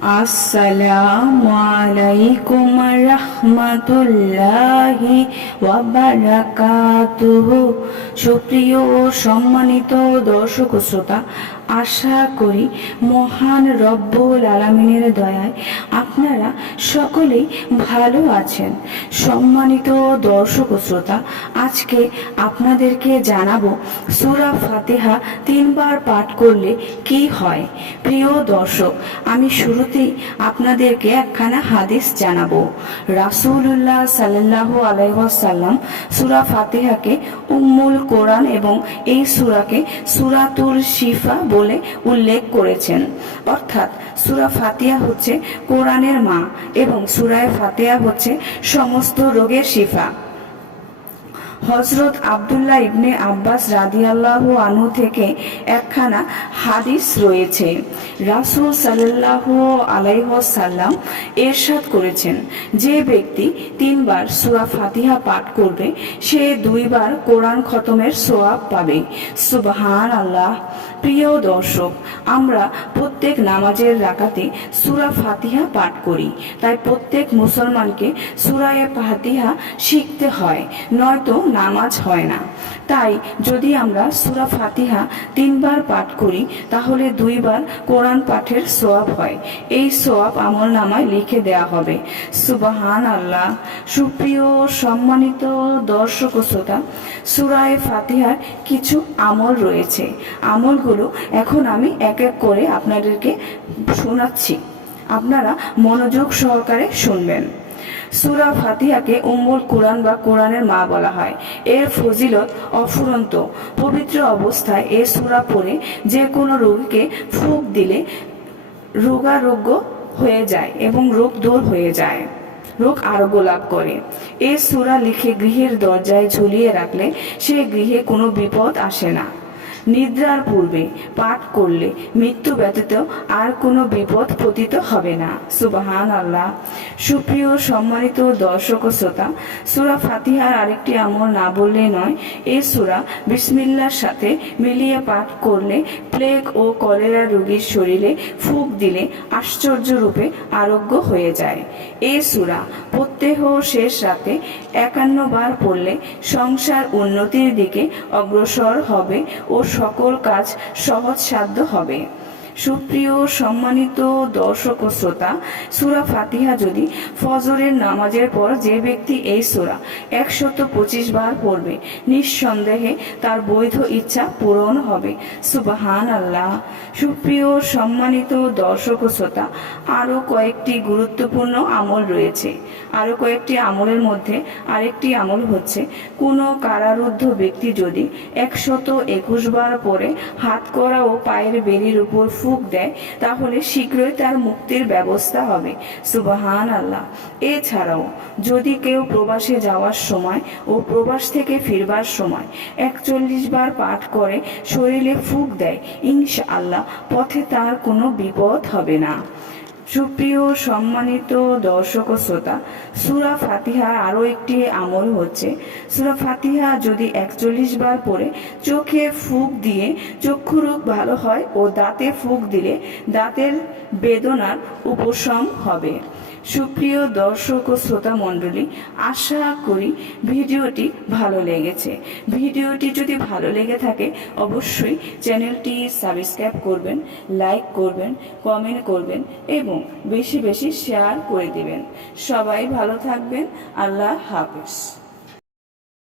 আসসালামু আলাইকুম রহমতুল্লাহি ওয়াবারাকাতুহু সুপ্রিয় ও সম্মানিত দর্শক শ্রোতা, আশা করি মহান রব্বুল আলমিনের দয়ায় আপনারা সকলেই ভালো আছেন। সম্মানিত দর্শক শ্রোতা, আজকে আপনাদেরকে জানাব সুরা ফাতেহা তিনবার পাঠ করলে কি হয়। প্রিয় দর্শক, আমি শুরুতেই আপনাদেরকে একখানা হাদিস জানাব। রাসূলুল্লাহ সাল্লাহ আলাইসাল্লাম সুরা ফাতেহাকে উম্মুল কোরআন এবং এই সুরাকে সুরাতুল শিফা বলে উল্লেখ করেছেন। অর্থাৎ সুরা ফাতিহা হচ্ছে কোরআনের মা এবং সুরায় ফাতেয়া হচ্ছে সমস্ত রোগের শিফা। হজরত আবদুল্লাহ ইবনে আব্বাস রাদিয়াল্লাহ আনহু থেকে একখানা হাদিস রয়েছে। রাসূল সাল্লাহ আলাইহসাল্লাম এরশাদ করেছেন, যে ব্যক্তি তিনবার সুরা ফাতিহা পাঠ করবে, সে দুইবার কোরআন খতমের সোয়াব পাবে। সুবহান আল্লাহ প্রিয় দর্শক, আমরা প্রত্যেক নামাজের রাকাতে সুরা ফাতিহা পাঠ করি, তাই প্রত্যেক মুসলমানকে সুরায় ফাতিহা শিখতে হয়, নয়তো নামাজ হয় না। তাই যদি আমরা সুরা ফাতিহা তিনবার পাঠ করি, তাহলে দুইবার কোরআন পাঠের সোয়াব হয়। এই সোয়াব আমল নামায় লিখে দেয়া হবে। সুবাহান আল্লাহ সুপ্রিয় সম্মানিত দর্শক শ্রোতা, সুরায় ফাতিহার কিছু আমল রয়েছে। আমলগুলো এখন আমি এক এক করে আপনাদেরকে শোনাচ্ছি। আপনারা মনোযোগ সহকারে শুনবেন। সুরা ফাতিহাকে উম্মুল কোরআন বা কোরআনের মা বলা হয়। এর ফজিলত অফুরন্ত, পবিত্র অবস্থায় এ সুরা পড়ে যে কোনো রোগীকে ফুক দিলে রোগারোগ্য হয়ে যায় এবং রোগ দূর হয়ে যায়, রোগ আরোগ্য লাভ করে। এ সুরা লিখে গৃহের দরজায় ঝুলিয়ে রাখলে সে গৃহে কোনো বিপদ আসে না। নিদ্রার পূর্বে পাঠ করলে মৃত্যু ব্যতীত আর কোনো বিপদ পতিত হবে না। সুবাহান আল্লাহ সুপ্রিয় সম্মানিত দর্শক ও শ্রোতা, সুরা ফাতিহার আরেকটি আমল না বললে নয়, এই সুরা বিসমিল্লার সাথে মিলিয়ে পাঠ করলে প্লেগ ও কলেরা রোগীর শরীরে ফুক দিলে আশ্চর্য রূপে আরোগ্য হয়ে যায়। এই সুরা প্রত্যেহ শেষ রাতে একান্ন বার পড়লে সংসার উন্নতির দিকে অগ্রসর হবে ও সকল কাজ সহজসাধ্য হবে। সুপ্রিয় সম্মানিত দর্শক ও শ্রোতা, সুরা ফাতিহা যদি ফজরের নামাজের পর যে ব্যক্তি এই সুরা একশত পঁচিশ বার পড়বে, নিঃসন্দেহে তার বৈধ ইচ্ছা পূরণ হবে। সুবাহান আল্লাহ সুপ্রিয় সম্মানিত দর্শক ও শ্রোতা আরও কয়েকটি গুরুত্বপূর্ণ আমল রয়েছে। আরও কয়েকটি আমলের মধ্যে আরেকটি আমল হচ্ছে, কোনো কারারুদ্ধ ব্যক্তি যদি একশত একুশ বার পরে হাত করা ও পায়ের বেরির উপর ফুক দেয়, তাহলে শীঘ্রই তার মুক্তির ব্যবস্থা হবে। সুবাহান আল্লাহ এছাড়াও, যদি কেউ প্রবাসে যাওয়ার সময় ও প্রবাস থেকে ফিরবার সময় একচল্লিশ বার পাঠ করে, শরীরে ফুক দেয় ইনশা আল্লাহ পথে তার কোনো বিপদ হবে না। সুপ্রিয় সম্মানিত দর্শক শ্রোতা, সুরা ফাতিহা আরও একটি আমল হচ্ছে। সুরা ফাতিহা যদি একচল্লিশ বার পরে চোখে ফুক দিয়ে চক্ষু রোগ ভালো হয় ও দাঁতে ফুক দিলে দাঁতের বেদনার উপশম হবে। সুপ্রিয় দর্শক ও শ্রোতা মণ্ডলী, আশা করি ভিডিওটি ভালো লেগেছে। ভিডিওটি যদি ভালো লেগে থাকে, অবশ্যই চ্যানেলটি সাবস্ক্রাইব করবেন, লাইক করবেন, কমেন্ট করবেন এবং বেশি বেশি শেয়ার করে দেবেন। সবাই ভালো থাকবেন, আল্লাহ হাফেজ।